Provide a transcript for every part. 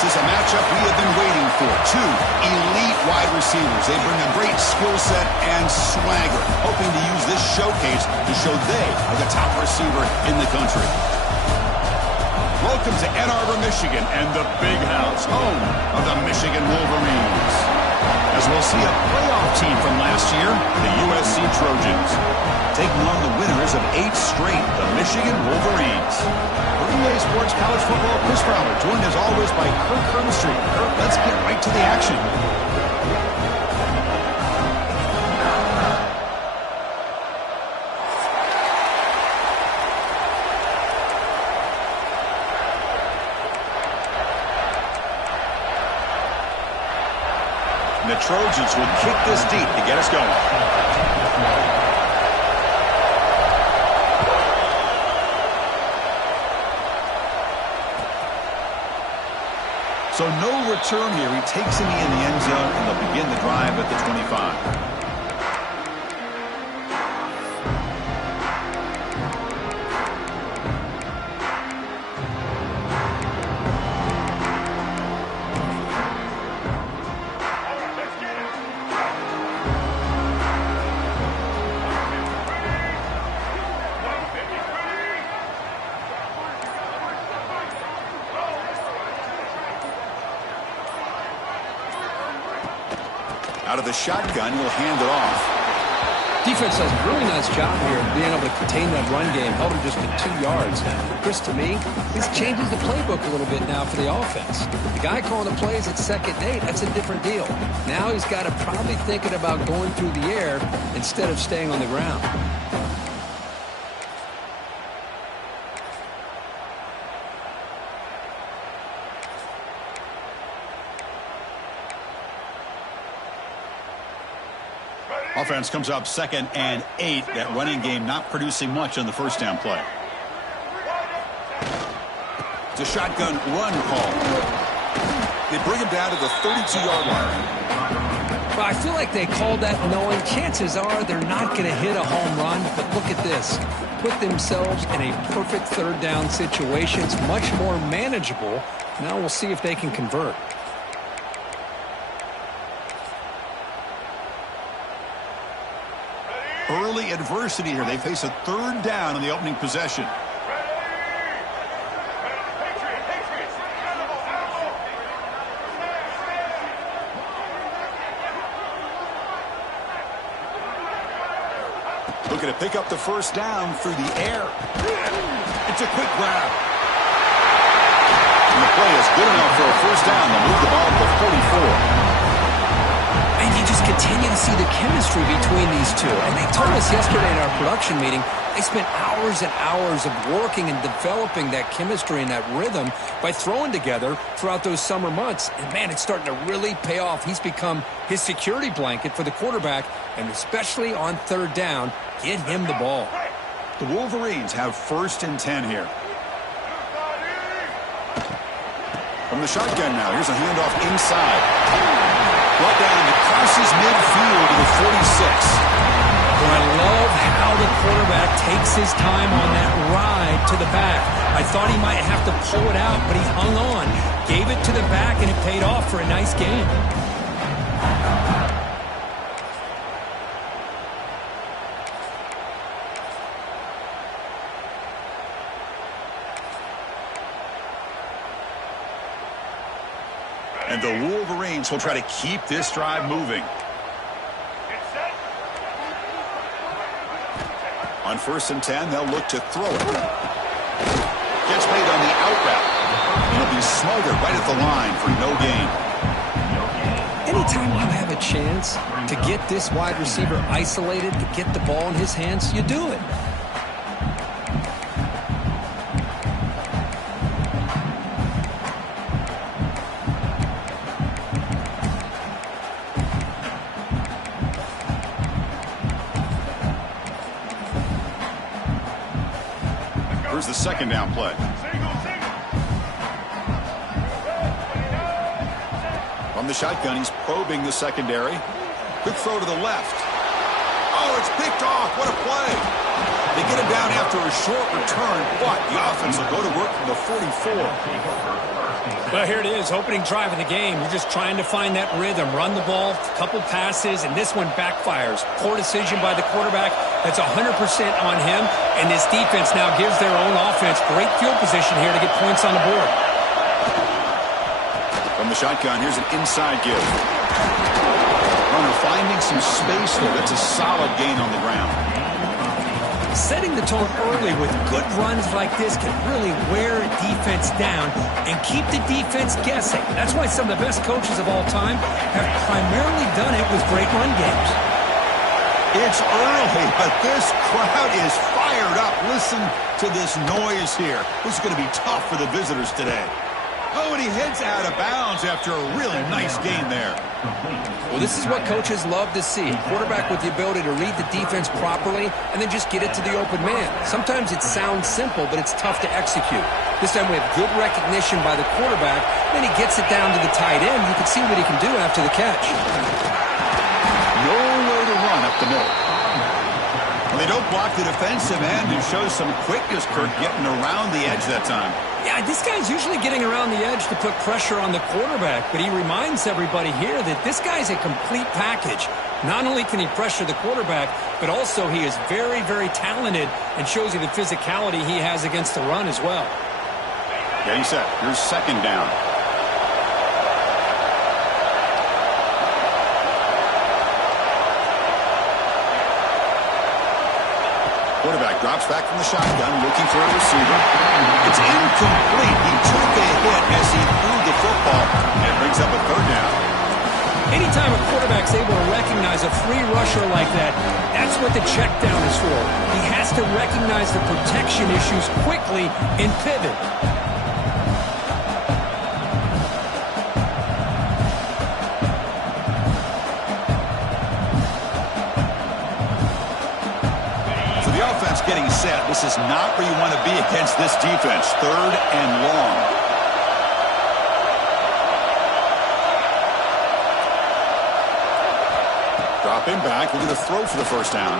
This is a matchup we have been waiting for. Two elite wide receivers. They bring a great skill set and swagger, hoping to use this showcase to show they are the top receiver in the country. Welcome to Ann Arbor, Michigan, and the Big House, home of the Michigan Wolverines. As we'll see a playoff team from last year, the USC Trojans, taking on the winners of 8 straight, the Michigan Wolverines. EA Sports College Football, Chris Fowler, joined as always by Kirk Hermstreet. Kirk, let's get right to the action. The Trojans will kick this deep to get us going. So no return here. He takes him in the end zone, and they'll begin the drive at the 25. Out of the shotgun, he'll hand it off. Defense does a really nice job here of being able to contain that run game. Held him just to 2 yards. Chris, to me, this changes the playbook a little bit now for the offense. The guy calling the plays at 2nd and 8, that's a different deal. Now he's got to probably thinking about going through the air instead of staying on the ground. Offense comes up 2nd and 8. That running game not producing much on the first down play. It's a shotgun run call. They bring him down to the 32-yard line. Well, I feel like they called that knowing chances are they're not going to hit a home run. But look at this. Put themselves in a perfect 3rd down situation. It's much more manageable. Now we'll see if they can convert. Early adversity here. They face a 3rd down in the opening possession. Looking to pick up the first down through the air. It's a quick grab. And the play is good enough for a first down. They'll move the ball to the 44. And you just continue to see the chemistry between these two. And they told us yesterday in our production meeting, they spent hours and hours of working and developing that chemistry and that rhythm by throwing together throughout those summer months. And, man, it's starting to really pay off. He's become his security blanket for the quarterback, and especially on 3rd down, get him the ball. The Wolverines have 1st and 10 here. From the shotgun now, here's a handoff inside. Brought down and crosses midfield to the 46. Well, I love how the quarterback takes his time on that ride to the back. I thought he might have to pull it out, but he hung on. Gave it to the back, and it paid off for a nice game. And the Wolverines will try to keep this drive moving. On 1st and 10, they'll look to throw it. Gets made on the out route. It'll be smothered right at the line for no gain. Anytime you have a chance to get this wide receiver isolated, to get the ball in his hands, you do it. Here's the 2nd down play. From the shotgun, he's probing the secondary. Quick throw to the left. Oh, it's picked off. What a play. They get him down after a short return, but the offense will go to work from the 44. Well, here it is, opening drive of the game. You're just trying to find that rhythm, run the ball, a couple passes, and this one backfires. Poor decision by the quarterback. That's 100% on him, and this defense now gives their own offense great field position here to get points on the board. From the shotgun, here's an inside give. Runner finding some space there. That's a solid gain on the ground. Setting the tone early with good runs like this can really wear a defense down and keep the defense guessing. That's why some of the best coaches of all time have primarily done it with great run games. It's early, but this crowd is fired up. Listen to this noise here. This is going to be tough for the visitors today. Oh, and he heads out of bounds after a really nice gain there. Well, this is what coaches love to see. A quarterback with the ability to read the defense properly and then just get it to the open man. Sometimes it sounds simple, but it's tough to execute. This time we have good recognition by the quarterback. Then he gets it down to the tight end. You can see what he can do after the catch. Nowhere to run up the middle. Well, they don't block the defensive end and show some quickness, Kirk, getting around the edge that time. Yeah, this guy's usually getting around the edge to put pressure on the quarterback, but he reminds everybody here that this guy's a complete package. Not only can he pressure the quarterback, but also he is very, very talented and shows you the physicality he has against the run as well. Yeah, you said, here's second down. Quarterback drops back from the shotgun, looking for a receiver. It's incomplete. He took a hit as he threw the football, and it brings up a third down. Anytime a quarterback's able to recognize a free rusher like that, that's what the check down is for. He has to recognize the protection issues quickly and pivot. Getting set. This is not where you want to be against this defense. Third and long. Drop him back. We're going to throw for the first down.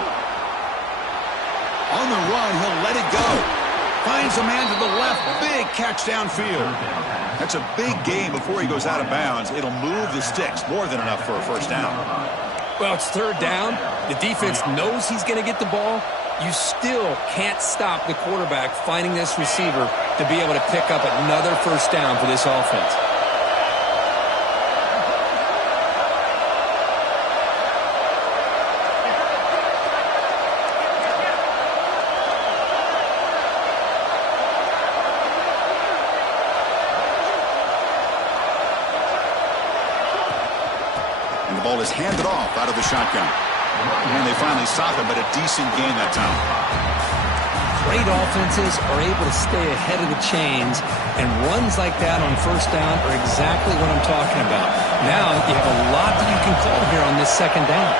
On the run, he'll let it go. Finds a man to the left. Big catch downfield. That's a big gain before he goes out of bounds. It'll move the sticks. More than enough for a first down. Well, it's third down. The defense knows he's going to get the ball. You still can't stop the quarterback finding this receiver to be able to pick up another first down for this offense. And the ball is handed off out of the shotgun. And they finally stop him, but a decent gain that time. Great offenses are able to stay ahead of the chains, and runs like that on first down are exactly what I'm talking about. Now you have a lot that you can call here on this second down.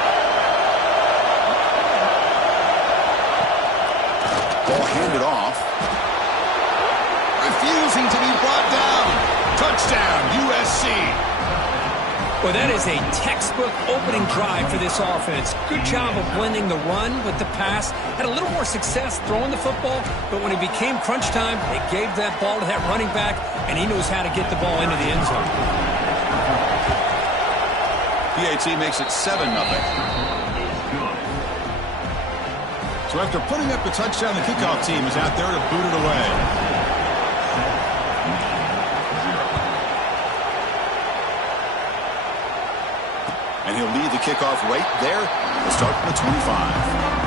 Ball handed off. Refusing to be brought down. Touchdown, USC. Well, that is a textbook opening drive for this offense. Good job of blending the run with the pass. Had a little more success throwing the football, but when it became crunch time, they gave that ball to that running back, and he knows how to get the ball into the end zone. PAT makes it 7-0. So after putting up the touchdown, the kickoff team is out there to boot it away. And he'll lead the kickoff right there. We'll start from the 25.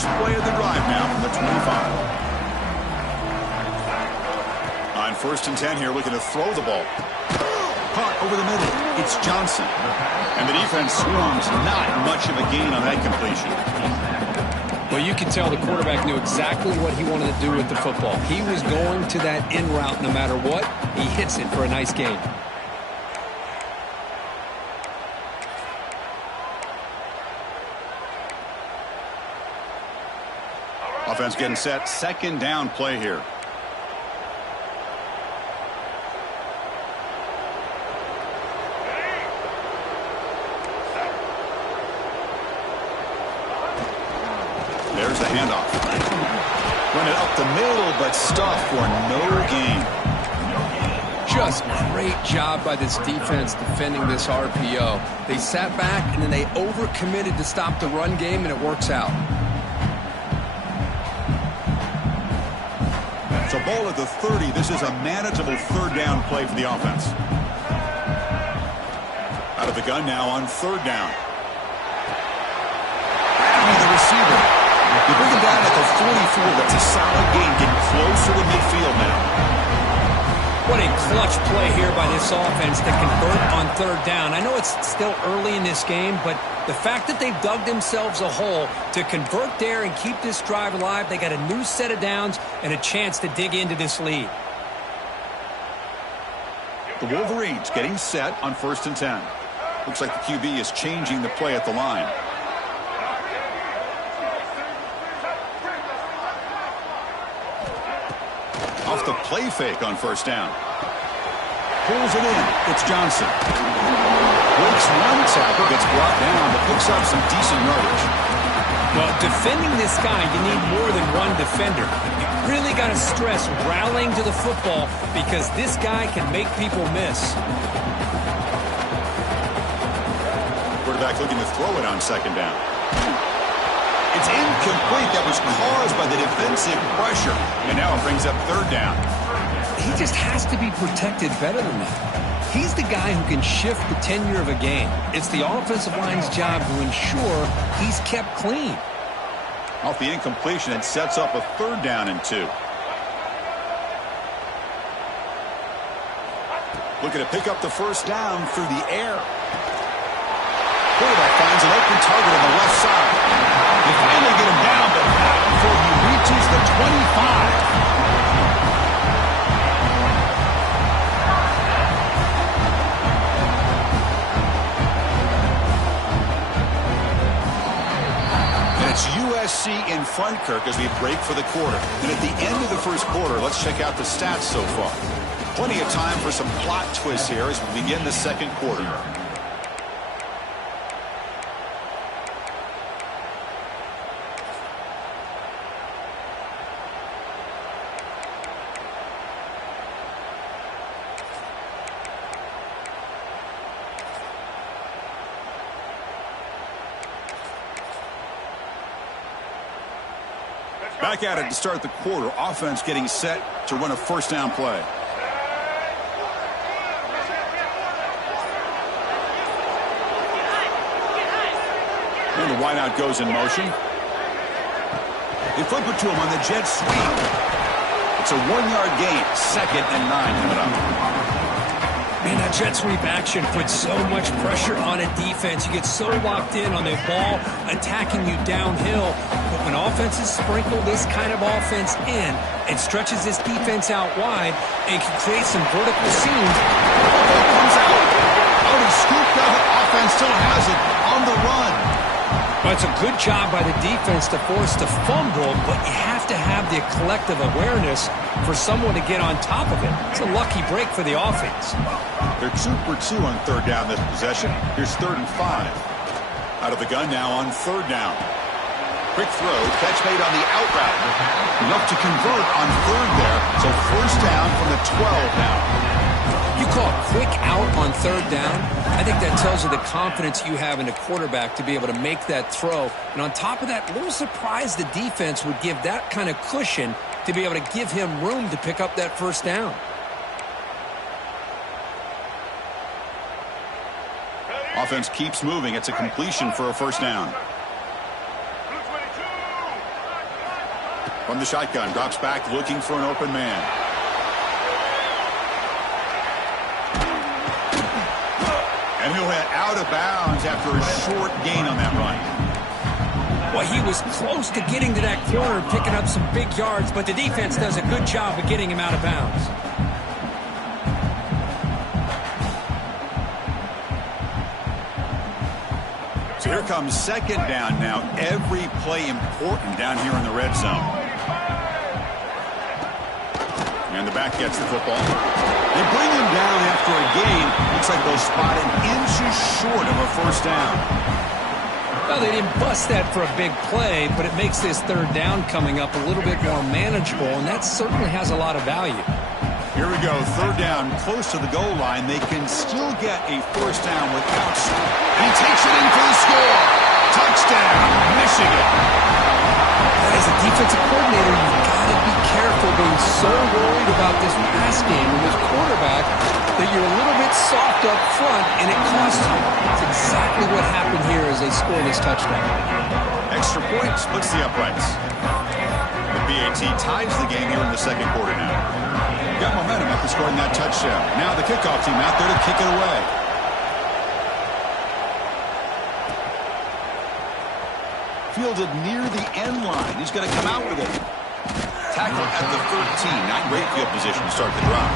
Play of the drive now from the 25. On 1st and 10 here, looking to throw the ball. Caught over the middle. It's Johnson. And the defense swarms. Not much of a gain on that completion. Well, Well, you can tell the quarterback knew exactly what he wanted to do with the football. He was going to that in route no matter what. He hits it for a nice gain. Offense getting set. Second down play here. There's the handoff. Run it up the middle, but stuffed for no gain. Just great job by this defense defending this RPO. They sat back, and then they overcommitted to stop the run game, and it works out. It's a ball at the 30. This is a manageable third down play for the offense. Out of the gun now on third down. The receiver. You bring him down at the 44. That's a solid gain, getting closer to midfield now. What a clutch play here by this offense to convert on third down. I know it's still early in this game, but the fact that they've dug themselves a hole to convert there and keep this drive alive, they got a new set of downs and a chance to dig into this lead. The Wolverines getting set on 1st and 10. Looks like the QB is changing the play at the line. Off the play fake on 1st down. Pulls it in. It's Johnson. Breaks one tackle, gets brought down, but picks up some decent yardage. Well, defending this guy, you need more than one defender. You really got to stress rallying to the football because this guy can make people miss. Quarterback looking to throw it on 2nd down. It's incomplete. That was caused by the defensive pressure. And now it brings up 3rd down. He just has to be protected better than that. He's the guy who can shift the tenure of a game. It's the offensive line's job to ensure he's kept clean. Off the incompletion, it sets up a 3rd down and 2. Looking to pick up the 1st down through the air. Quarterback finds an open target on the left side. They finally get him down, but not before he reaches the 25. It's USC in front, Kirk, as we break for the quarter. And at the end of the 1st quarter, let's check out the stats so far. Plenty of time for some plot twists here as we begin the 2nd quarter. Back at it to start the quarter. Offense getting set to run a 1st down play. And the wideout goes in motion. They flip it to him on the jet sweep. It's a 1-yard gain. 2nd and 9 coming up. Man, that jet sweep action puts so much pressure on a defense. You get so locked in on the ball attacking you downhill. But when offenses sprinkle this kind of offense in, it stretches this defense out wide and can create some vertical seams. Ball comes out. Already scooped up. Offense still has it on the run. Well, it's a good job by the defense to force the fumble, but you have to have the collective awareness for someone to get on top of it. It's a lucky break for the offense. They're 2 for 2 on 3rd down this possession. Here's 3rd and 5. Out of the gun now on 3rd down. Quick throw, catch made on the out route. Enough to convert on 3rd there. So 1st down from the 12 now. You call a quick out on 3rd down. I think that tells you the confidence you have in a quarterback to be able to make that throw. And on top of that, a little surprised the defense would give that kind of cushion to be able to give him room to pick up that 1st down. Offense keeps moving. It's a completion for a 1st down. From the shotgun, drops back looking for an open man. And he'll head out of bounds after a short gain on that run. Well, he was close to getting to that corner and picking up some big yards, but the defense does a good job of getting him out of bounds. So here comes second down now. Every play important down here in the red zone. And the back gets the football. They bring him down after a gain. Looks like they'll spot him inches short of a first down. Well, they didn't bust that for a big play, but it makes this third down coming up a little bit more manageable, and that certainly has a lot of value. Here we go, third down, close to the goal line. They can still get a first down without. And he takes it in for the score. Touchdown, Michigan. As a defensive coordinator, you've got to be careful being so worried about this pass game and this quarterback that you're a little bit soft up front, and it costs you. That's exactly what happened here as they scored this touchdown. Extra point splits the uprights. The BAT ties the game here in the second quarter now. Got momentum after scoring that touchdown. Now the kickoff team out there to kick it away. Fielded near the end line. He's going to come out with it. Tackle at the 13. Not great field position to start the drive.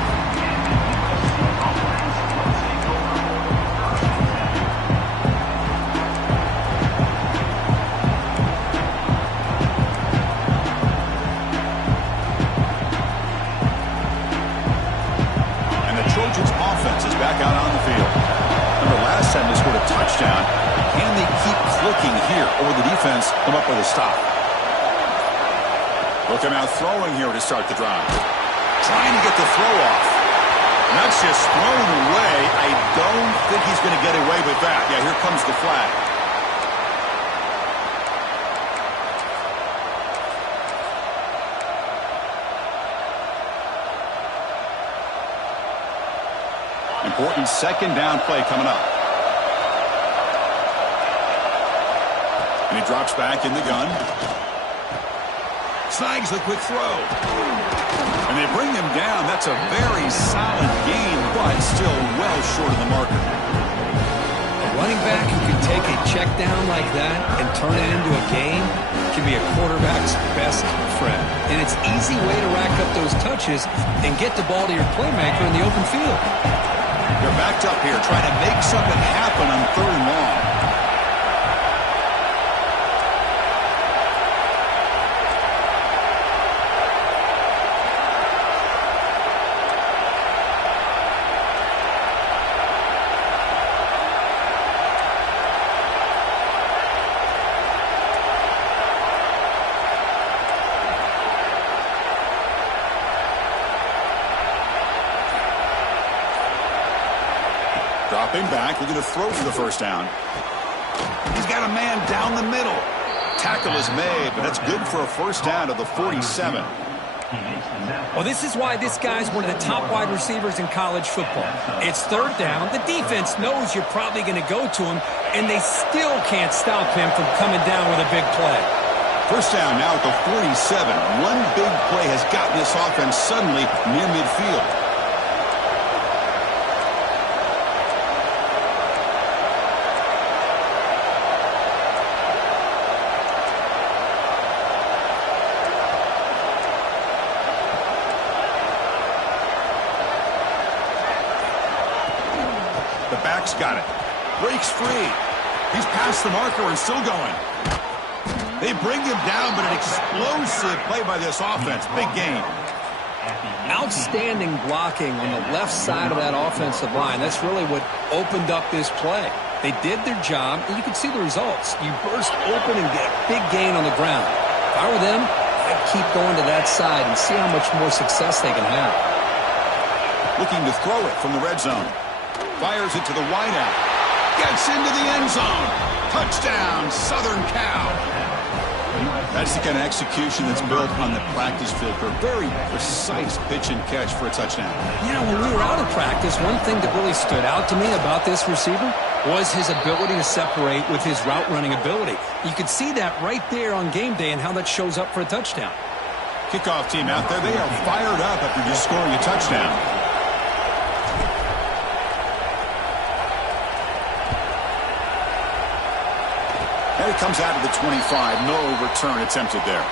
Offense is back out on the field. Remember last time they scored a touchdown. Can they keep clicking here, or will the defense come up with a stop? Look him out throwing here to start the drive. Trying to get the throw off. And that's just thrown away. I don't think he's going to get away with that. Yeah, here comes the flag. Important second down play coming up. And he drops back in the gun. Snags the quick throw. And they bring him down. That's a very solid gain, but still well short of the marker. A running back who can take a check down like that and turn it into a gain can be a quarterback's best friend. And it's an easy way to rack up those touches and get the ball to your playmaker in the open field. They're backed up here trying to make something happen on third and long. Dropping back, looking to throw for the first down. He's got a man down the middle. Tackle is made, but that's good for a first down to the 47. Well, this is why this guy's one of the top wide receivers in college football. It's third down. The defense knows you're probably going to go to him, and they still can't stop him from coming down with a big play. First down now at the 47. One big play has gotten this offense suddenly near midfield. The back's got it. Breaks free. He's past the marker and still going. They bring him down, but an explosive play by this offense. Big game. Outstanding blocking on the left side of that offensive line. That's really what opened up this play. They did their job, and you can see the results. You burst open and get a big gain on the ground. If I were them, I'd keep going to that side and see how much more success they can have. Looking to throw it from the red zone. Fires it to the wideout. Gets into the end zone. Touchdown, Southern Cal. That's the kind of execution that's built on the practice field for a very precise pitch and catch for a touchdown. Yeah, when we were out of practice, one thing that really stood out to me about this receiver was his ability to separate with his route running ability. You could see that right there on game day and how that shows up for a touchdown. Kickoff team out there, they are fired up after just scoring a touchdown. There he comes out of the 25. No return attempted there.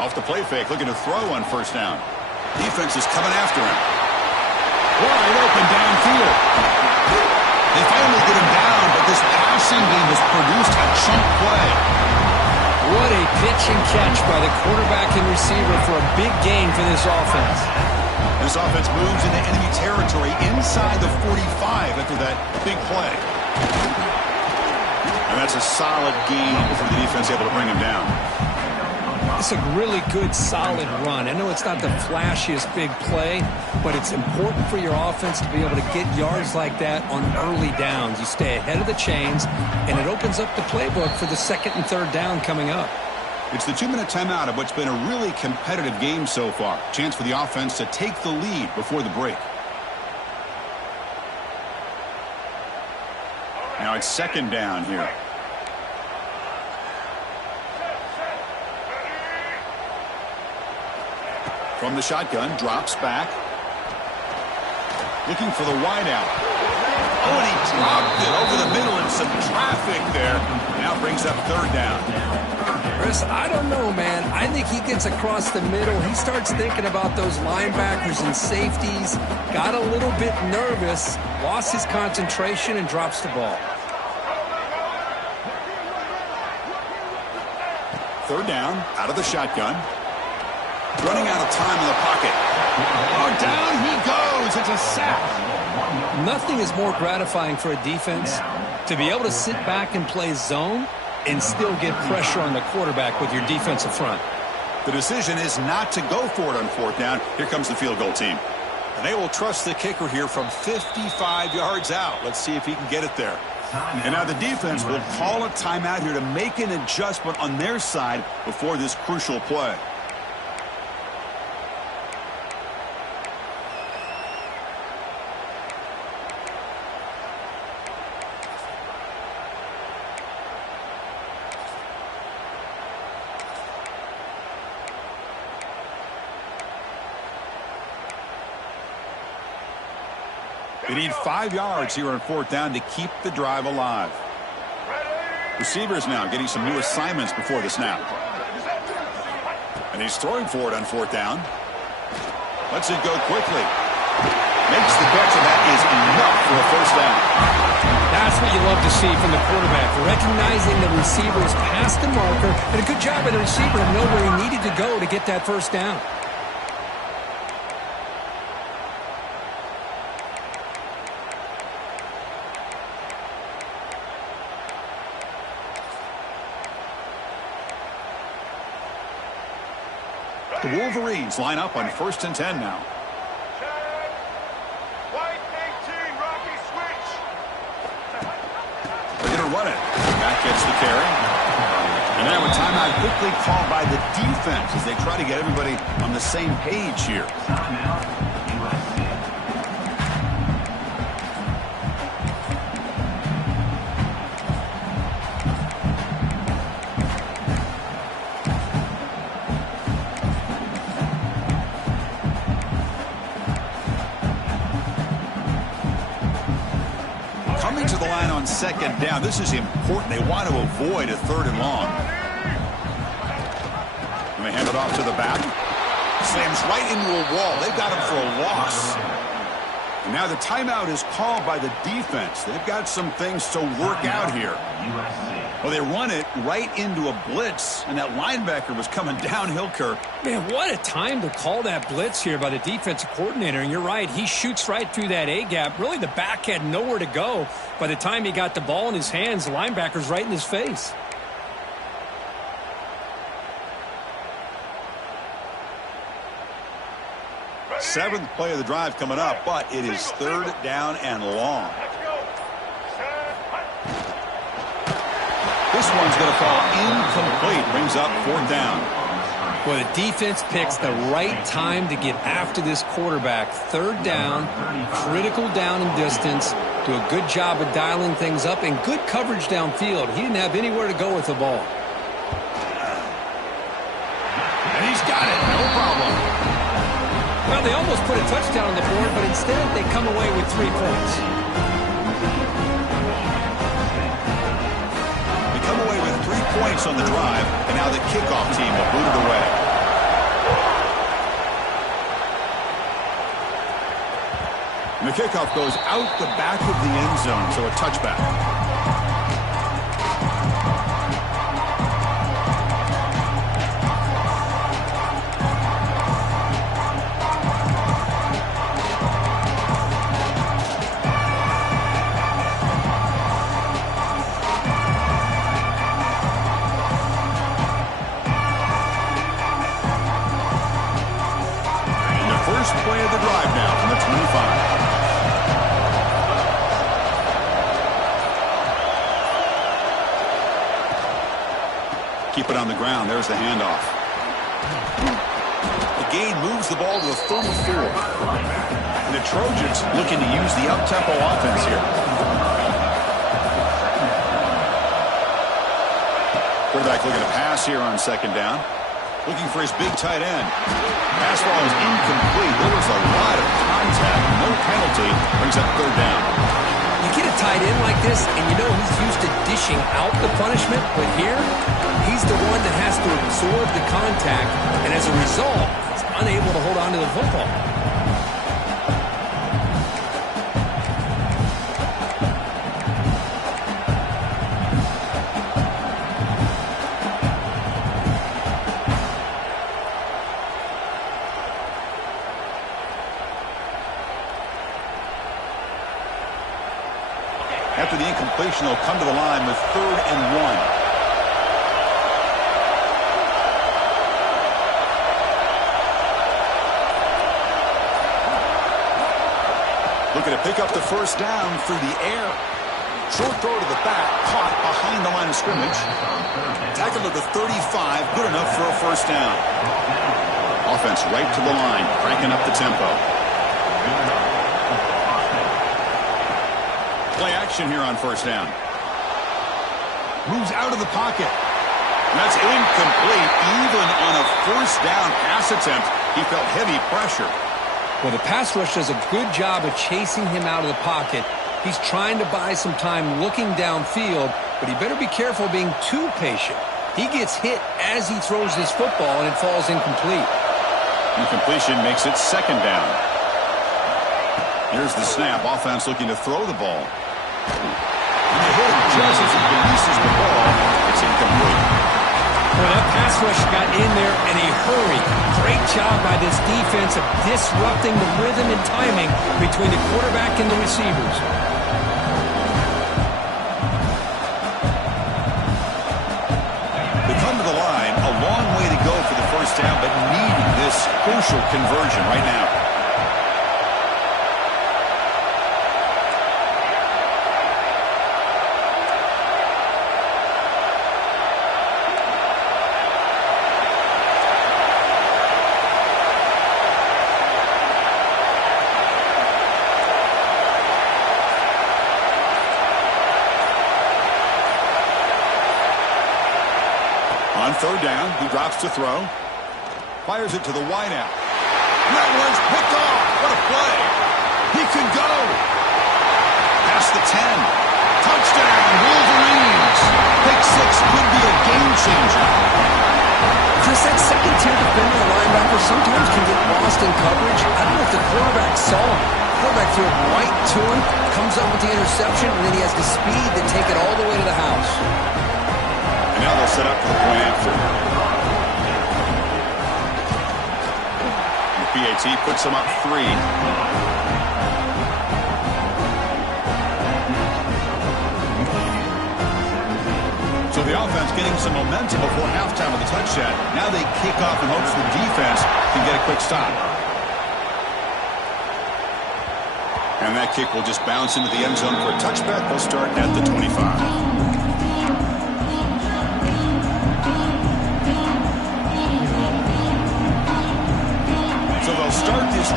Off the play fake, looking to throw on first down. Defense is coming after him. Wide open downfield. They finally get him down, but this passing game has produced a chunk play. What a pitch and catch by the quarterback and receiver for a big gain for this offense. This offense moves into enemy territory inside the 45 after that big play. And that's a solid gain for the defense able to bring him down. It's a really good, solid run. I know it's not the flashiest big play, but it's important for your offense to be able to get yards like that on early downs. You stay ahead of the chains, and it opens up the playbook for the second and third down coming up. It's the 2-minute timeout of what's been a really competitive game so far. Chance for the offense to take the lead before the break. Now it's second down here. From the shotgun, drops back. Looking for the wide out. Oh, and he dropped it over the middle in some traffic there. Now brings up third down. Chris, I don't know, man. I think he gets across the middle. He starts thinking about those linebackers and safeties. Got a little bit nervous, lost his concentration, and drops the ball. Third down, out of the shotgun. Running out of time in the pocket. Oh, down he goes. It's a sack. Nothing is more gratifying for a defense to be able to sit back and play zone and still get pressure on the quarterback with your defensive front. The decision is not to go for it on fourth down. Here comes the field goal team. And they will trust the kicker here from 55 yards out. Let's see if he can get it there. And now the defense will call a timeout here to make an adjustment on their side before this crucial play. They need 5 yards here on fourth down to keep the drive alive. Receivers now getting some new assignments before the snap. And he's throwing for it on fourth down. Lets it go quickly. Makes the catch, and that is enough for a first down. That's what you love to see from the quarterback, recognizing the receiver is past the marker, and a good job by the receiver to know where he needed to go to get that first down. The Wolverines line up on 1st and 10 now. They're going to run it. Back gets the carry. And now a timeout quickly called by the defense as they try to get everybody on the same page here. To the line on second down. This is important. They want to avoid a third and long. And they hand it off to the back. Slams right into a wall. They've got him for a loss. And now the timeout is called by the defense. They've got some things to work out here. Well, they run it right into a blitz, and that linebacker was coming downhill, Kirk. Man, what a time to call that blitz here by the defensive coordinator. And you're right, he shoots right through that A-gap. Really, the back had nowhere to go. By the time he got the ball in his hands, the linebacker's right in his face. Seventh play of the drive coming up, but it is third down and long. This one's going to fall incomplete. Brings up fourth down. Well, the defense picks the right time to get after this quarterback. Third down, critical down and distance. Do a good job of dialing things up and good coverage downfield. He didn't have anywhere to go with the ball. And he's got it. No problem. Well, they almost put a touchdown on the board, but instead they come away with 3 points. They come away with 3 points on the drive, and now the kickoff team will boot it away. And the kickoff goes out the back of the end zone, so a touchback. Play of the drive now from the 25. Keep it on the ground. There's the handoff. The gain moves the ball to the 34. And the Trojans looking to use the up-tempo offense here. Quarterback looking to pass here on second down. Looking for his big tight end. Pass ball is incomplete. There was a lot of contact. No penalty. Brings up third down. You get a tight end like this, and you know he's used to dishing out the punishment. But here, he's the one that has to absorb the contact. And as a result, he's unable to hold on to the football. After the incompletion, they'll come to the line with 3rd and 1. Looking to pick up the first down through the air. Short throw to the back, caught behind the line of scrimmage. Tackle at the 35, good enough for a first down. Offense right to the line, cranking up the tempo. Play action here on first down. Moves out of the pocket. And that's incomplete. Even on a first down pass attempt, he felt heavy pressure. Well, the pass rush does a good job of chasing him out of the pocket. He's trying to buy some time looking downfield, but he better be careful being too patient. He gets hit as he throws his football, and it falls incomplete. Incompletion makes it second down. Here's the snap. Offense looking to throw the ball. And the hit just as he releases the ball, it's incomplete. Well, that pass rush got in there in a hurry. Great job by this defense of disrupting the rhythm and timing between the quarterback and the receivers. They come to the line, a long way to go for the first down, but needing this crucial conversion right now. On third down, he drops to throw. Fires it to the wideout. That one's picked off. What a play. He can go. Past the 10. Touchdown, Wolverines. Pick 6 could be a game changer. Chris, that second-tier defender or linebacker sometimes can get lost in coverage. I don't know if the quarterback saw him. The quarterback threw it right to him, comes up with the interception, and then he has the speed to take it all the way to the house. Now they'll set up for the point after. The PAT puts them up 3. So the offense getting some momentum before halftime with a touchdown. Now they kick off in hopes the defense can get a quick stop. And that kick will just bounce into the end zone for a touchback. They'll start at the 25.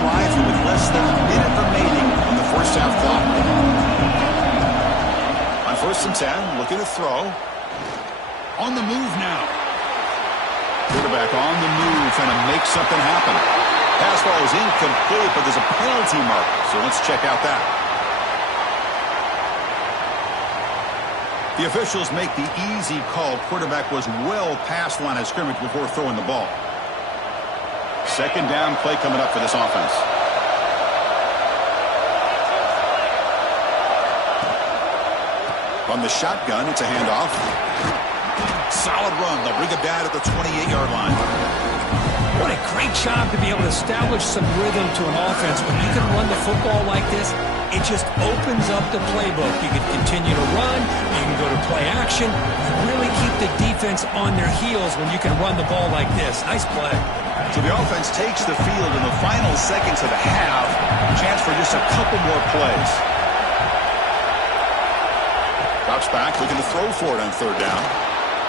drive here with less than a minute remaining on the first half clock. On 1st and 10, looking to throw. On the move now. Quarterback on the move, trying to make something happen. Pass ball is incomplete, but there's a penalty mark, so let's check out that. The officials make the easy call. Quarterback was well past the line of scrimmage before throwing the ball. 2nd down play coming up for this offense. On the shotgun, it's a handoff. Solid run. They'll bring it down at the 28-yard line. What a great job to be able to establish some rhythm to an offense. When you can run the football like this, it just opens up the playbook. You can continue to run. You can go to play action. You really keep the defense on their heels when you can run the ball like this. Nice play. So the offense takes the field in the final seconds of the half. Chance for just a couple more plays. Drops back, looking to throw for it on 3rd down.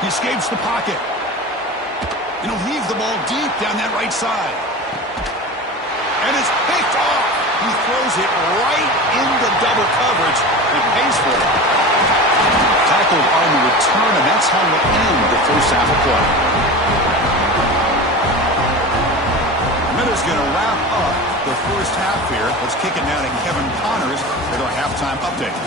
He escapes the pocket. And he'll leave the ball deep down that right side. And it's picked off. He throws it right into double coverage and pays for it. Tackled on the return, and that's how we'll end the first half of play. Miller's going to wrap up the first half here. Let's kick it down to Kevin Connors with our halftime update.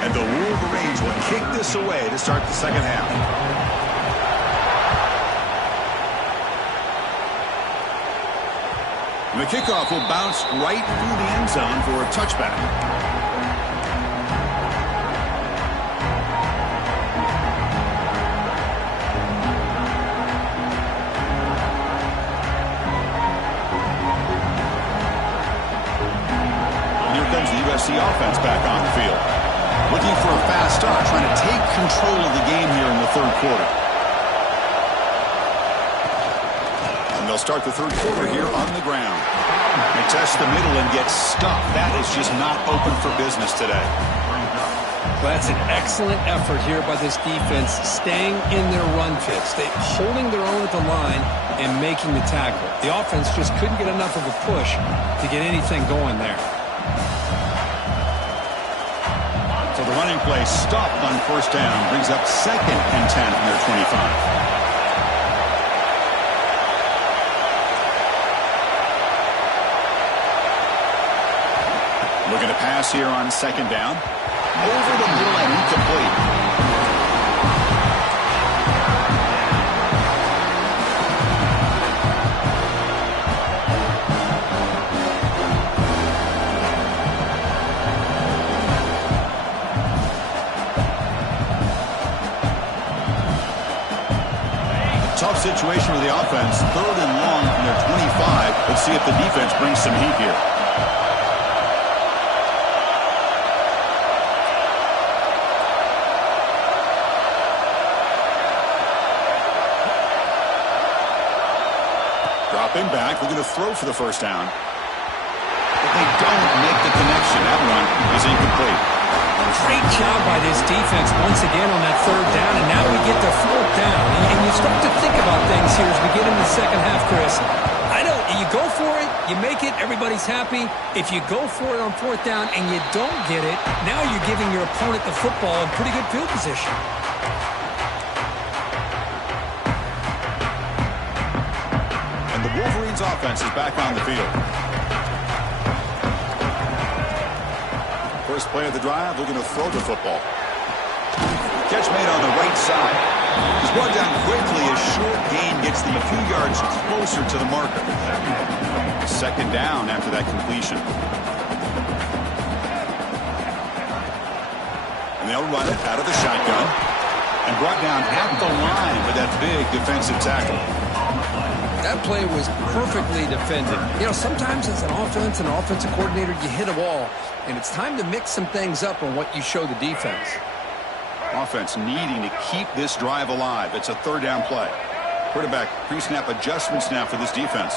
And the Wolverines will kick this away to start the second half. And the kickoff will bounce right through the end zone for a touchback. And here comes the USC offense back on the field. Looking for a fast start, trying to take control of the game here in the 3rd quarter. And they'll start the 3rd quarter here on the ground. They test the middle and get stuffed. That is just not open for business today. Well, that's an excellent effort here by this defense, staying in their run fits. They holding their own at the line and making the tackle. The offense just couldn't get enough of a push to get anything going there. So the running play stopped on 1st down, brings up 2nd and 10 from their 25. Looking to pass here on 2nd down. Over the middle and incomplete. Tough situation with the offense. 3rd and long from their 25. Let's see if the defense brings some heat here. Dropping back, they're going to throw for the 1st down. But they don't make the connection. That one is incomplete. Great job by this defense once again on that 3rd down, and now we get to 4th down. And you start to think about things here as we get into the second half, Chris. You go for it, you make it, everybody's happy. If you go for it on 4th down and you don't get it, now you're giving your opponent the football in pretty good field position. And the Wolverines offense is back on the field. First play of the drive, looking to throw the football. Catch made on the right side. He's brought down quickly. A short gain gets them a few yards closer to the marker. 2nd down after that completion. And they'll run it out of the shotgun. And brought down at the line with that big defensive tackle. That play was perfectly defended. You know, sometimes as an offensive coordinator, you hit a wall. And it's time to mix some things up on what you show the defense. Offense needing to keep this drive alive. It's a 3rd down play. Quarterback pre-snap adjustments now for this defense.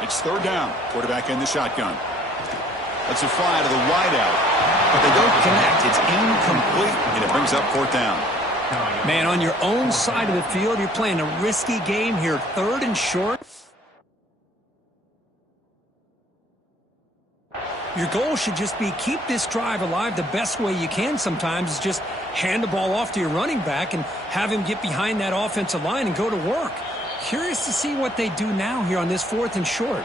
It's 3rd down. Quarterback in the shotgun. That's a fly to the wideout. But they don't connect. It's incomplete, and it brings up 4th down. Man, on your own side of the field, you're playing a risky game here. 3rd and short. Your goal should just be keep this drive alive the best way you can sometimes is just hand the ball off to your running back and have him get behind that offensive line and go to work. Curious to see what they do now here on this 4th and short.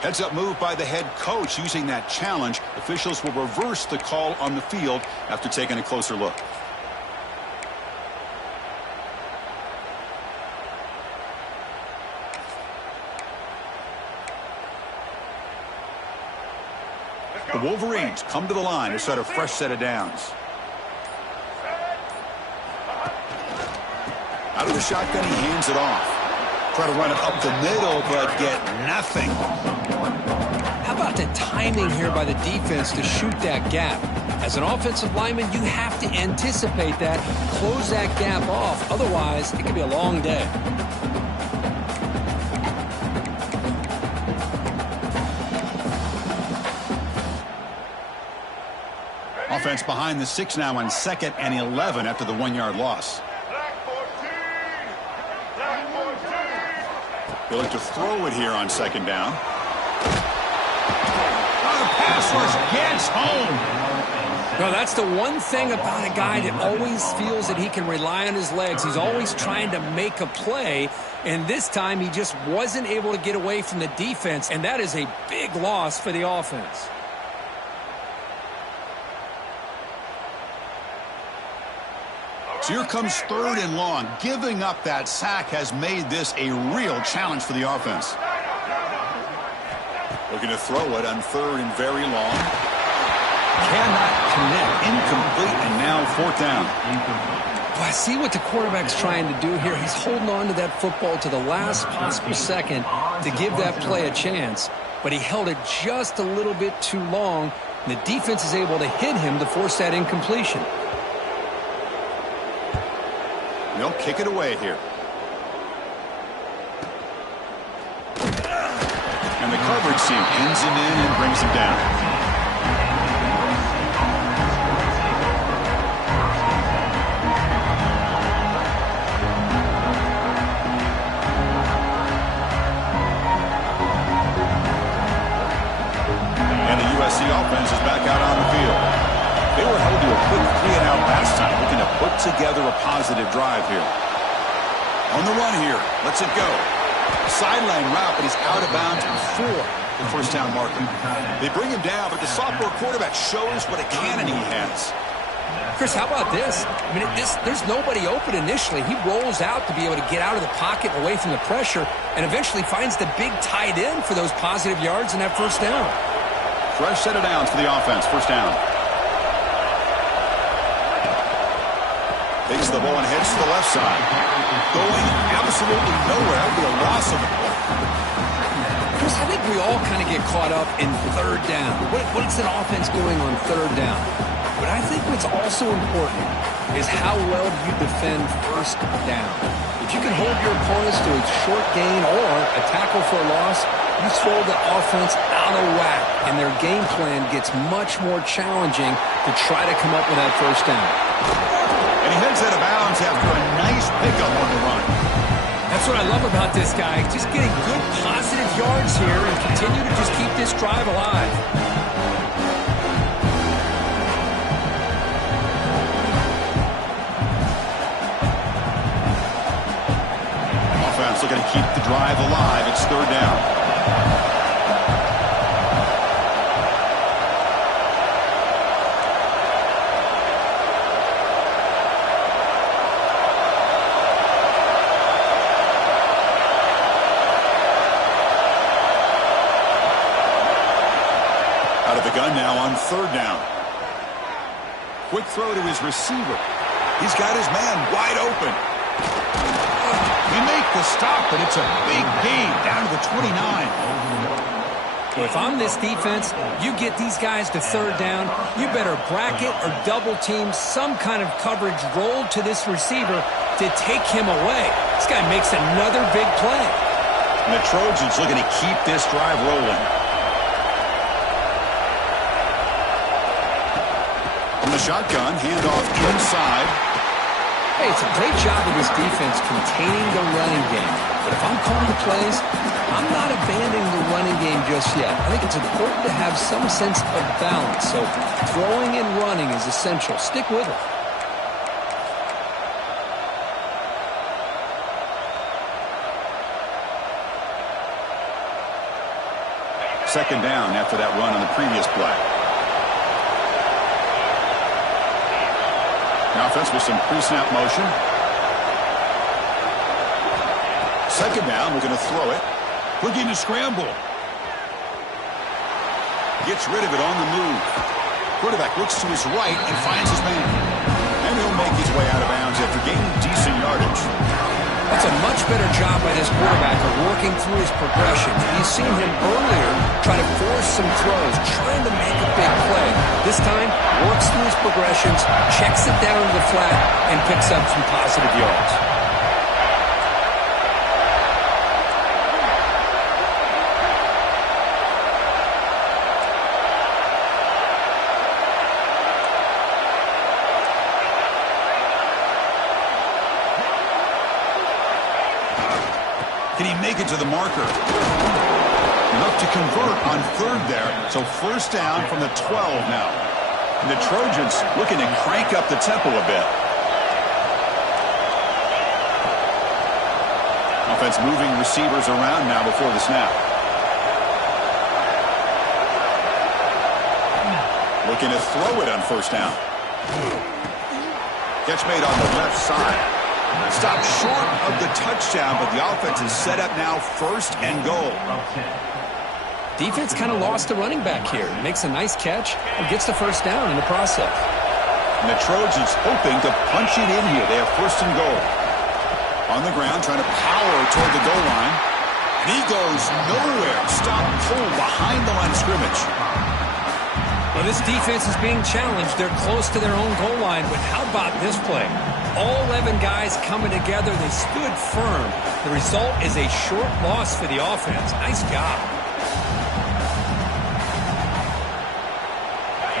Heads-up move by the head coach using that challenge. Officials will reverse the call on the field after taking a closer look. The Wolverines come to the line to set a fresh set of downs. Out of the shotgun, he hands it off. Try to run it up the middle, but get nothing. How about the timing here by the defense to shoot that gap? As an offensive lineman, you have to anticipate that, close that gap off. Otherwise, it could be a long day. Offense behind the 6 now on 2nd and 11 after the 1-yard loss. They look to throw it here on 2nd down. The pass rush gets home. No, that's the one thing about a guy that always feels that he can rely on his legs. He's always trying to make a play, and this time he just wasn't able to get away from the defense, and that is a big loss for the offense. So here comes 3rd and long. Giving up that sack has made this a real challenge for the offense. Looking to throw it on 3rd and very long. Cannot connect. Incomplete, and now 4th down. Well, I see what the quarterback's trying to do here. He's holding on to that football to the last possible second to give that play a chance. But he held it just a little bit too long. And the defense is able to hit him to force that incompletion. They'll kick it away here. And the coverage team pins him in and brings him down. And the USC offense is back out on the field. They were held to a quick 3-and-out last time, looking to put together a positive drive here. On the run here, lets it go. Sideline route, but he's out of bounds before the 1st down marker. They bring him down, but the sophomore quarterback shows what a cannon he has. Chris, how about this? I mean, there's nobody open initially. He rolls out to be able to get out of the pocket away from the pressure and eventually finds the big tight end for those positive yards in that 1st down. Fresh set of downs for the offense, 1st down. Takes the ball and heads to the left side. Going absolutely nowhere. That would be a loss of the play. Chris, I think we all kind of get caught up in 3rd down. What's an offense doing on 3rd down? But I think what's also important is how well you defend 1st down. If you can hold your opponents to a short gain or a tackle for a loss, you throw the offense out of whack, and their game plan gets much more challenging to try to come up with that 1st down. And he heads out of bounds after a nice pickup on the run. That's what I love about this guy. Just getting good positive yards here and continue to just keep this drive alive. Offense looking to keep the drive alive. It's 3rd down. Gun now on 3rd down. Quick throw to his receiver. He's got his man wide open. He makes the stop, but it's a big gain down to the 29. Well, if I'm this defense, you get these guys to 3rd down, you better bracket or double team some kind of coverage roll to this receiver to take him away. This guy makes another big play. And the Trojans looking to keep this drive rolling. the shotgun, handoff inside. Hey, it's a great job of this defense containing the running game. But if I'm calling the plays, I'm not abandoning the running game just yet. I think it's important to have some sense of balance. So throwing and running is essential. Stick with it. Second down after that run on the previous play. The offense with some pre-snap motion. Second down, we're going to throw it. Looking to scramble. Gets rid of it on the move. Quarterback looks to his right and finds his man. And he'll make his way out of bounds after gaining decent yardage. That's a much better job by this quarterback of working through his progressions. You've seen him earlier try to force some throws, trying to make a big play. This time, works through his progressions, checks it down to the flat, and picks up some positive yards. Can he make it to the marker? Enough to convert on third there. So first down from the 12 now. And the Trojans looking to crank up the tempo a bit. Offense moving receivers around now before the snap. Looking to throw it on first down. Catch made on the left side. Stopped short of the touchdown, but the offense is set up now first and goal. Defense kind of lost the running back here. Makes a nice catch and gets the first down in the process. And the Trojans hoping to punch it in here. They have first and goal. On the ground, trying to power toward the goal line. And he goes nowhere. Stop pulled behind the line of scrimmage. Well, this defense is being challenged. They're close to their own goal line, but how about this play? All 11 guys coming together. They stood firm. The result is a short loss for the offense. Nice job.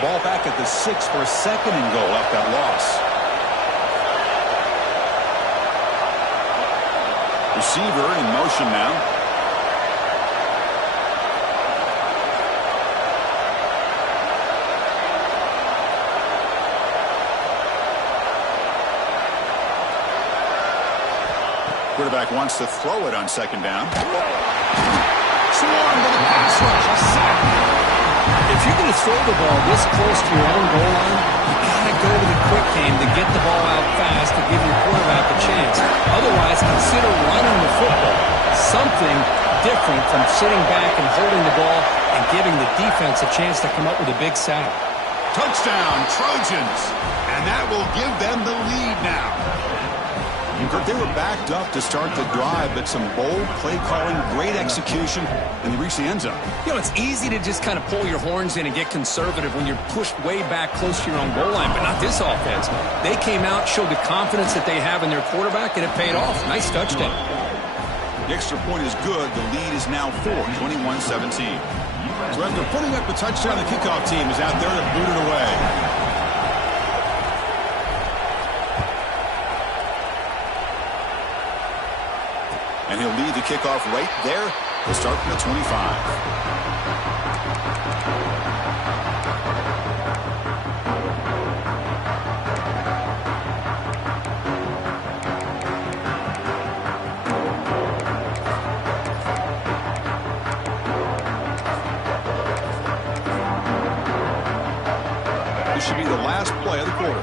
Ball back at the 6 for a second and goal off that loss. Receiver in motion now. Quarterback wants to throw it on second down. Swarmed with a pass rush. A sack. If you're going to throw the ball this close to your own goal line, you got to go to the quick game to get the ball out fast to give your quarterback a chance. Otherwise, consider running the football. Something different from sitting back and holding the ball and giving the defense a chance to come up with a big sack. Touchdown, Trojans. And that will give them the lead now. They were backed up to start the drive, but some bold play calling, great execution, and they reached the end zone. You know, it's easy to just kind of pull your horns in and get conservative when you're pushed way back close to your own goal line, but not this offense. They came out, showed the confidence that they have in their quarterback, and it paid off. Nice touchdown. The extra point is good. The lead is now 4, 21-17. So after putting up the touchdown, the kickoff team is out there to boot it away. And he'll lead the kickoff right there. We'll start from the 25. This should be the last play of the quarter.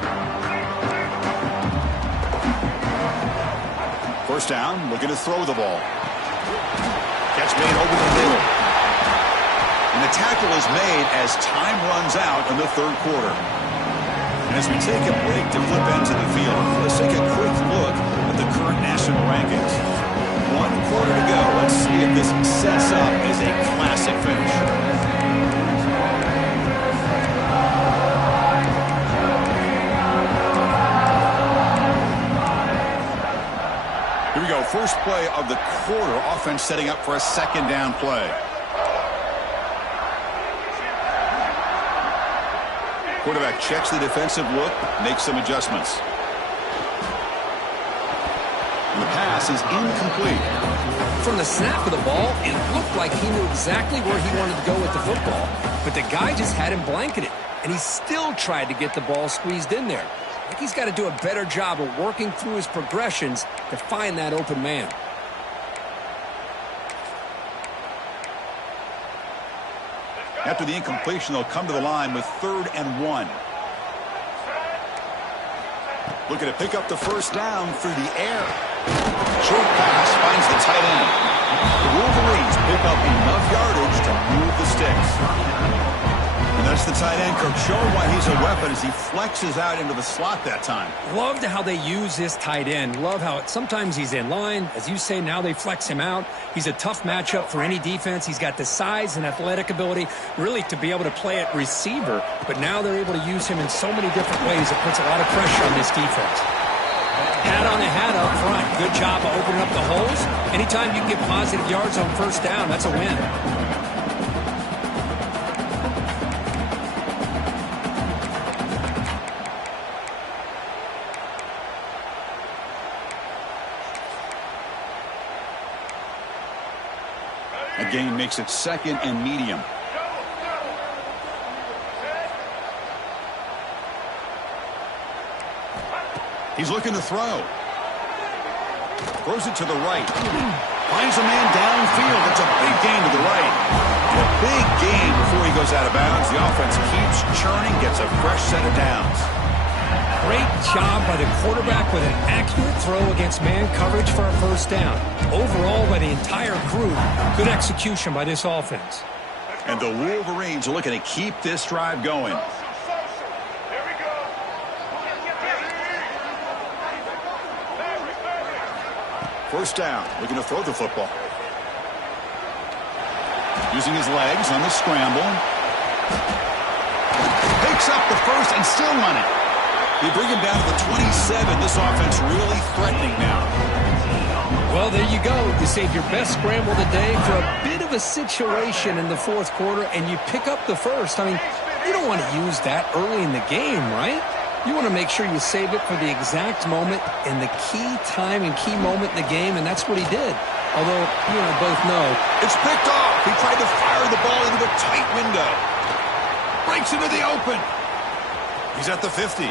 First down, looking to throw the ball. Catch made over the middle. And the tackle is made as time runs out in the third quarter. And as we take a break to flip ends of the field, let's take a quick look at the current national rankings. 1 quarter to go. Let's see if this sets up as a classic finish. First play of the quarter, offense setting up for a second down play. Quarterback checks the defensive look, makes some adjustments. And the pass is incomplete. From the snap of the ball, it looked like he knew exactly where he wanted to go with the football. But the guy just had him blanketed, and he still tried to get the ball squeezed in there. I think he's got to do a better job of working through his progressions to find that open man. After the incompletion, they'll come to the line with 3rd and 1. Looking to pick up the first down through the air. Short pass finds the tight end. The Wolverines pick up enough yardage to move the sticks. And that's the tight end, Kirk, showing why he's a weapon as he flexes out into the slot that time. Loved how they use this tight end. Love how sometimes he's in line. As you say, now they flex him out. He's a tough matchup for any defense. He's got the size and athletic ability really to be able to play at receiver. But now they're able to use him in so many different ways. It puts a lot of pressure on this defense. Hat on the hat up front. Good job of opening up the holes. Anytime you can get positive yards on first down, that's a win. A gain makes it 2nd and medium. He's looking to throw. Throws it to the right. Finds a man downfield. It's a big gain to the right. And a big gain before he goes out of bounds. The offense keeps churning, gets a fresh set of downs. Great job by the quarterback with an accurate throw against man coverage for a first down. Overall, by the entire crew, good execution by this offense. And the Wolverines are looking to keep this drive going. First down, looking to throw the football. Using his legs on the scramble. Picks up the first and still running. They bring him down to the 27. This offense really threatening now. Well, there you go. You save your best scramble of the day for a bit of a situation in the 4th quarter, and you pick up the first. I mean, you don't want to use that early in the game, right? You want to make sure you save it for the exact moment and the key time and key moment in the game, and that's what he did. Although, you and I both know. It's picked off. He tried to fire the ball into a tight window. Breaks into the open. He's at the 50.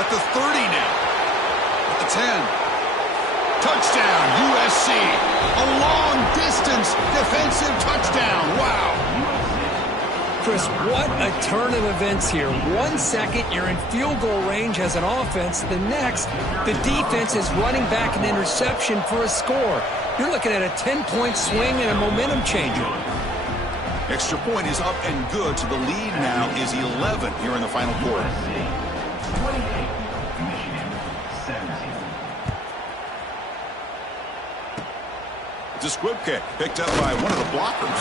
At the 30 now. At the 10. Touchdown, USC. A long-distance defensive touchdown. Wow. Chris, what a turn of events here. 1 second, you're in field goal range as an offense. The next, the defense is running back an interception for a score. You're looking at a 10-point swing and a momentum changer. Extra point is up and good, so the lead now is 11 here in the final quarter. It's a squib kick picked up by one of the blockers.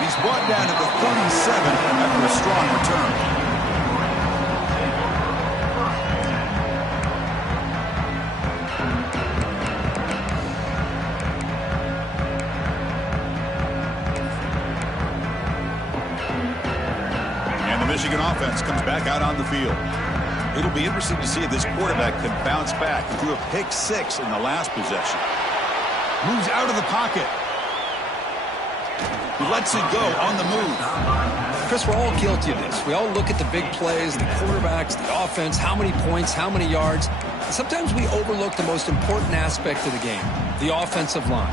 He's brought down at the 37 after a strong return. And the Michigan offense comes back out on the field. It'll be interesting to see if this quarterback can bounce back. He threw a pick 6 in the last possession. Moves out of the pocket. He lets it go on the move. Chris, we're all guilty of this. We all look at the big plays, the quarterbacks, the offense, how many points, how many yards. Sometimes we overlook the most important aspect of the game, the offensive line.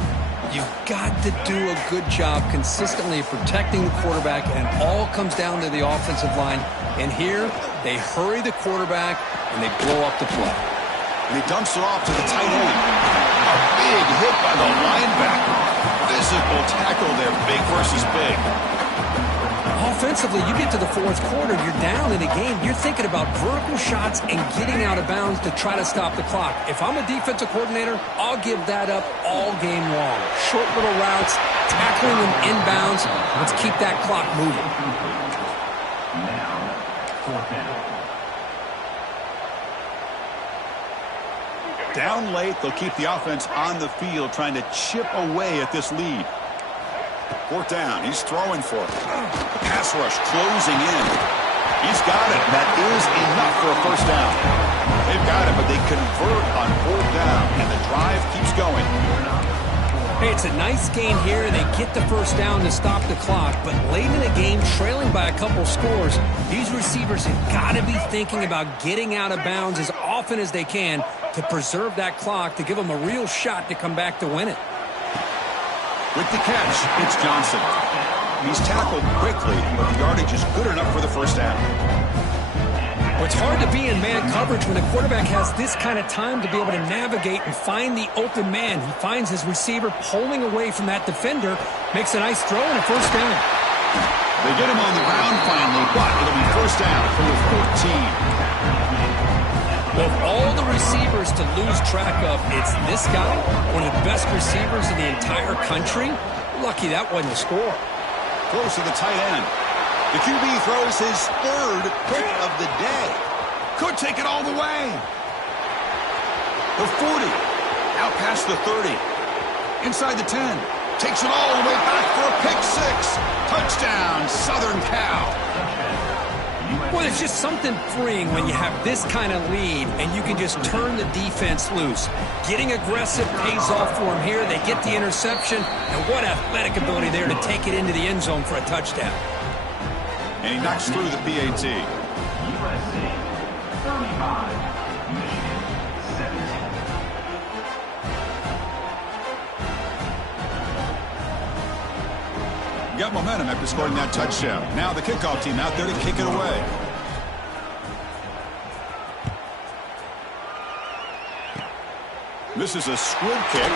You've got to do a good job consistently of protecting the quarterback, and it all comes down to the offensive line. And here, they hurry the quarterback, and they blow up the play. And he dumps it off to the tight end. A big hit by the linebacker. Physical tackle there, big versus big. Offensively, you get to the 4th quarter, you're down in the game. You're thinking about vertical shots and getting out of bounds to try to stop the clock. If I'm a defensive coordinator, I'll give that up all game long. Short little routes, tackling them inbounds. Let's keep that clock moving. Now, 4th down. Down late, they'll keep the offense on the field trying to chip away at this lead. 4th down, he's throwing for it. The pass rush closing in. He's got it. That is enough for a first down. They've got it, but they convert on 4th down, and the drive keeps going. Hey, it's a nice gain here. They get the first down to stop the clock, but late in the game, trailing by a couple scores, these receivers have got to be thinking about getting out of bounds as often as they can to preserve that clock, to give them a real shot to come back to win it. With the catch, it's Johnson. He's tackled quickly, but the yardage is good enough for the first down. Well, it's hard to be in man coverage when the quarterback has this kind of time to be able to navigate and find the open man. He finds his receiver pulling away from that defender, makes a nice throw and a first down. They get him on the ground finally, but it'll be first down from the 14. Well, of all the receivers to lose track of, it's this guy, one of the best receivers in the entire country. Lucky that wasn't a score. Throws to the tight end. The QB throws his 3rd pick of the day. Could take it all the way. The 40. Out past the 30. Inside the 10. Takes it all the way back for a pick 6. Touchdown, Southern Cal. Well, it's just something freeing when you have this kind of lead and you can just turn the defense loose. Getting aggressive pays off for them here. They get the interception, and what athletic ability there to take it into the end zone for a touchdown. And he knocks through the PAT. USC 35, Michigan 17. Got momentum after scoring that touchdown. Now the kickoff team out there to kick it away. This is a squib kick,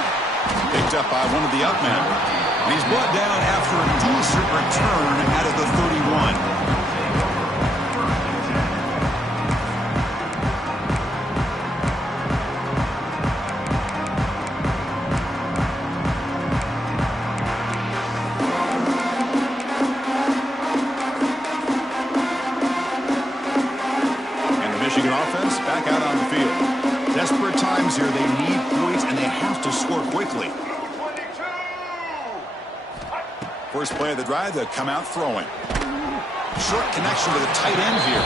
picked up by one of the up men. And he's brought down after a decent return out of the 31. Offense back out on the field. Desperate times here. They need points, and they have to score quickly. First play of the drive, they come out throwing. Short connection to the tight end here.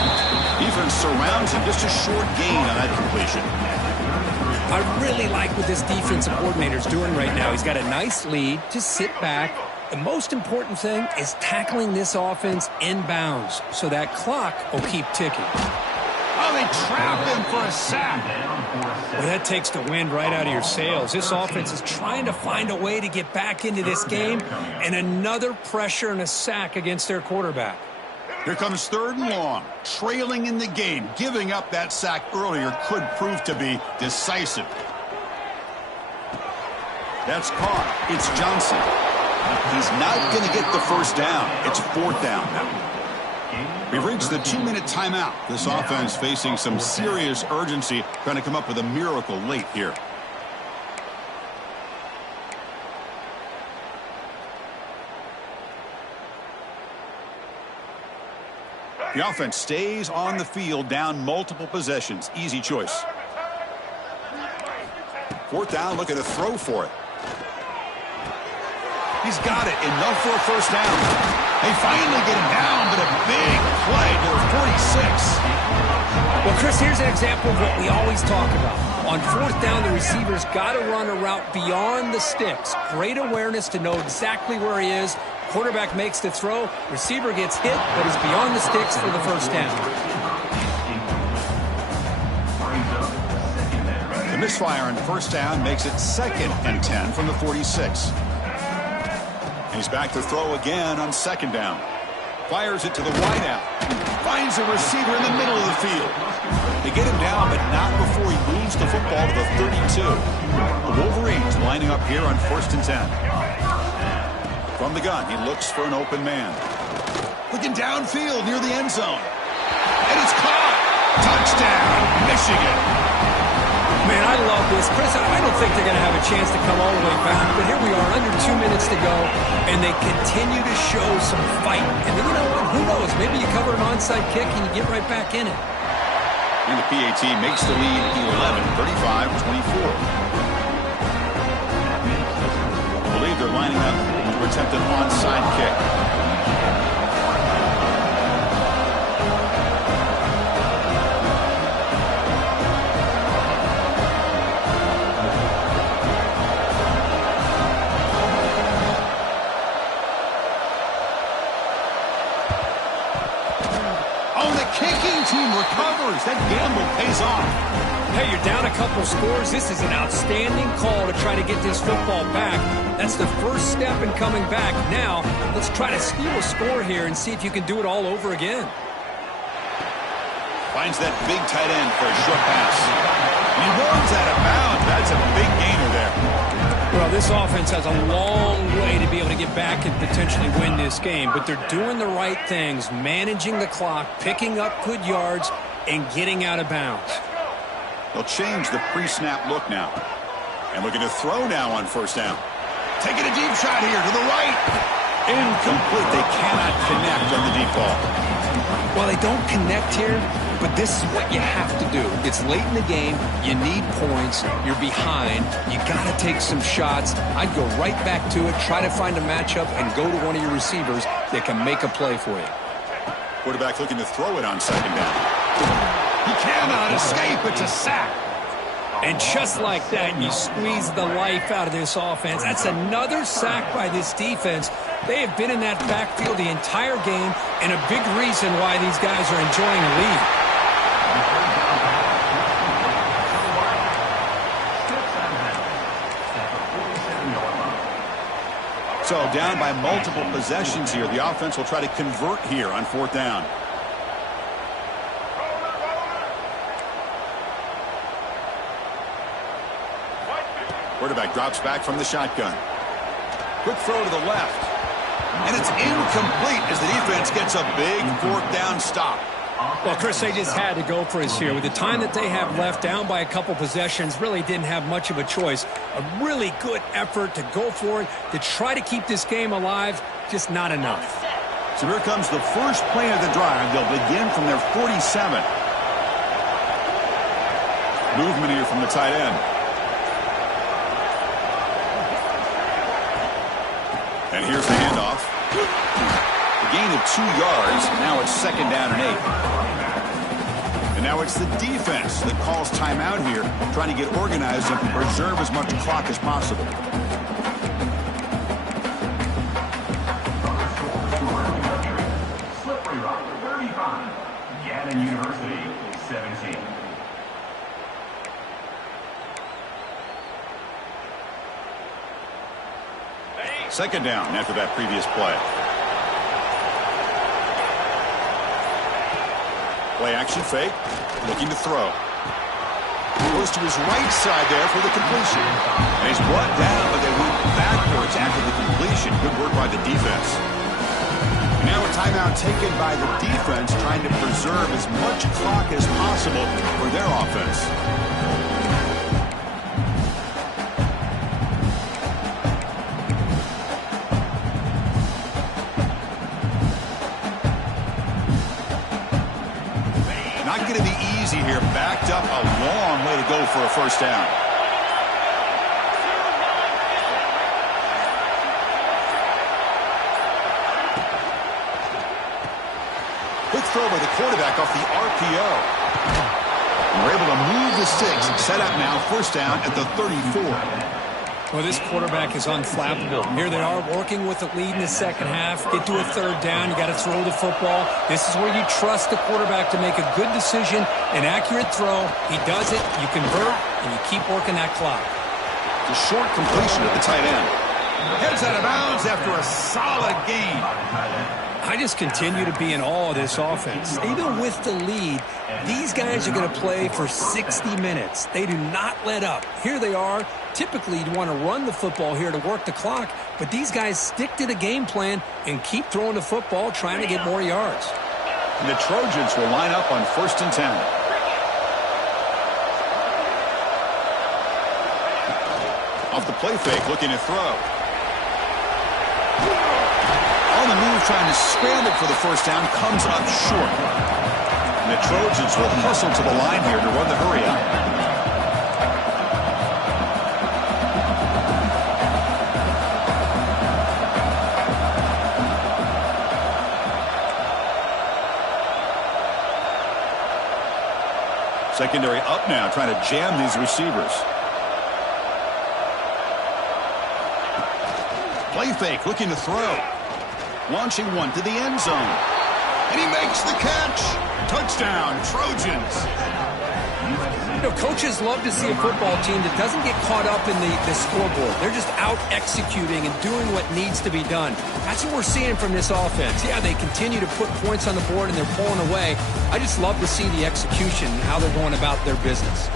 Defense surrounds him. Just a short gain on that completion. I really like what this defensive coordinator is doing right now. He's got a nice lead. Just sit back. The most important thing is tackling this offense inbounds so that clock will keep ticking. Oh, they trap him for a sack. Well, that takes the wind right out of your sails. This offense is trying to find a way to get back into this game, and another pressure and a sack against their quarterback. Here comes 3rd and long. Trailing in the game. Giving up that sack earlier could prove to be decisive. That's caught. It's Johnson. He's not going to get the first down. It's 4th down now. We've reached the 2-minute timeout. This offense facing some serious urgency, trying to come up with a miracle late here. The offense stays on the field, down multiple possessions. Easy choice. 4th down, looking to throw for it. He's got it. Enough for a first down. They finally get him down, but a big play to the 46. Well, Chris, here's an example of what we always talk about. On 4th down, the receiver's got to run a route beyond the sticks. Great awareness to know exactly where he is. Quarterback makes the throw. Receiver gets hit, but is beyond the sticks for the first down. The misfire on 1st down makes it 2nd and 10 from the 46. He's back to throw again on 2nd down. Fires it to the wideout. Finds a receiver in the middle of the field. They get him down, but not before he moves the football to the 32. The Wolverines lining up here on 1st and 10. From the gun, he looks for an open man. Looking downfield near the end zone. And it's caught. Touchdown, Michigan. Man, I love this. Chris, I don't think they're going to have a chance to come all the way back, but here we are, under 2 minutes to go, and they continue to show some fight. And you know what? Who knows? Maybe you cover an onside kick and you get right back in it. And the PAT makes the lead 11, 35-24. I believe they're lining up to attempt an onside kick. That gamble pays off. Hey, you're down a couple scores. This is an outstanding call to try to get this football back. That's the first step in coming back. Now, let's try to steal a score here and see if you can do it all over again. Finds that big tight end for a short pass. And he runs out of bounds. That's a big gainer there. Well, this offense has a long way to be able to get back and potentially win this game, but they're doing the right things, managing the clock, picking up good yards, and getting out of bounds. They'll change the pre-snap look now. And looking to throw now on first down. Taking a deep shot here to the right. Incomplete. They cannot connect on the deep ball. Well, they don't connect here, but this is what you have to do. It's late in the game. You need points. You're behind. You got to take some shots. I'd go right back to it, try to find a matchup, and go to one of your receivers that can make a play for you. Quarterback looking to throw it on second down. He cannot escape. It's a sack. And just like that, you squeeze the life out of this offense. That's another sack by this defense. They have been in that backfield the entire game, and a big reason why these guys are enjoying the lead. So down by multiple possessions here. The offense will try to convert here on fourth down. Quarterback drops back from the shotgun. Quick throw to the left. And it's incomplete as the defense gets a big fourth down stop. Well, Chris, they just had to go for us here. With the time that they have left, down by a couple possessions, really didn't have much of a choice. A really good effort to go for it, to try to keep this game alive, just not enough. So here comes the first play of the drive. They'll begin from their 47. Movement here from the tight end. And here's the handoff. A gain of 2 yards. Now it's second down and 8. And now it's the defense that calls timeout here, trying to get organized and preserve as much clock as possible. Slippery rock, 35. Gannon University, 17. Second down after that previous play. Play action fake. Looking to throw. Goes to his right side there for the completion. And he's brought down, but they went backwards after the completion. Good work by the defense. Now a timeout taken by the defense, trying to preserve as much clock as possible for their offense. Not going to be easy here. Backed up a long way to go for a first down. Quick throw by the quarterback off the RPO. And we're able to move the sticks. Set up now, first down at the 34. Well, this quarterback is unflappable. Here they are working with the lead in the second half. Get to a third down. You got to throw the football. This is where you trust the quarterback to make a good decision, an accurate throw. He does it. You convert, and you keep working that clock. The short completion of the tight end. Heads out of bounds after a solid gain. I just continue to be in awe of this offense. Even with the lead, these guys are going to play for 60 minutes. They do not let up. Here they are. Typically, you want to run the football here to work the clock, but these guys stick to the game plan and keep throwing the football, trying to get more yards. And the Trojans will line up on first and 10. Off the play fake, looking to throw. On the move, trying to scramble for the first down, comes up short. And the Trojans will hustle to the line here to run the hurry up. Secondary up now, trying to jam these receivers. Play fake, looking to throw. Launching one to the end zone. And he makes the catch. Touchdown, Trojans. You know, coaches love to see a football team that doesn't get caught up in the scoreboard. They're just out executing and doing what needs to be done. That's what we're seeing from this offense. Yeah, they continue to put points on the board and they're pulling away. I just love to see the execution and how they're going about their business.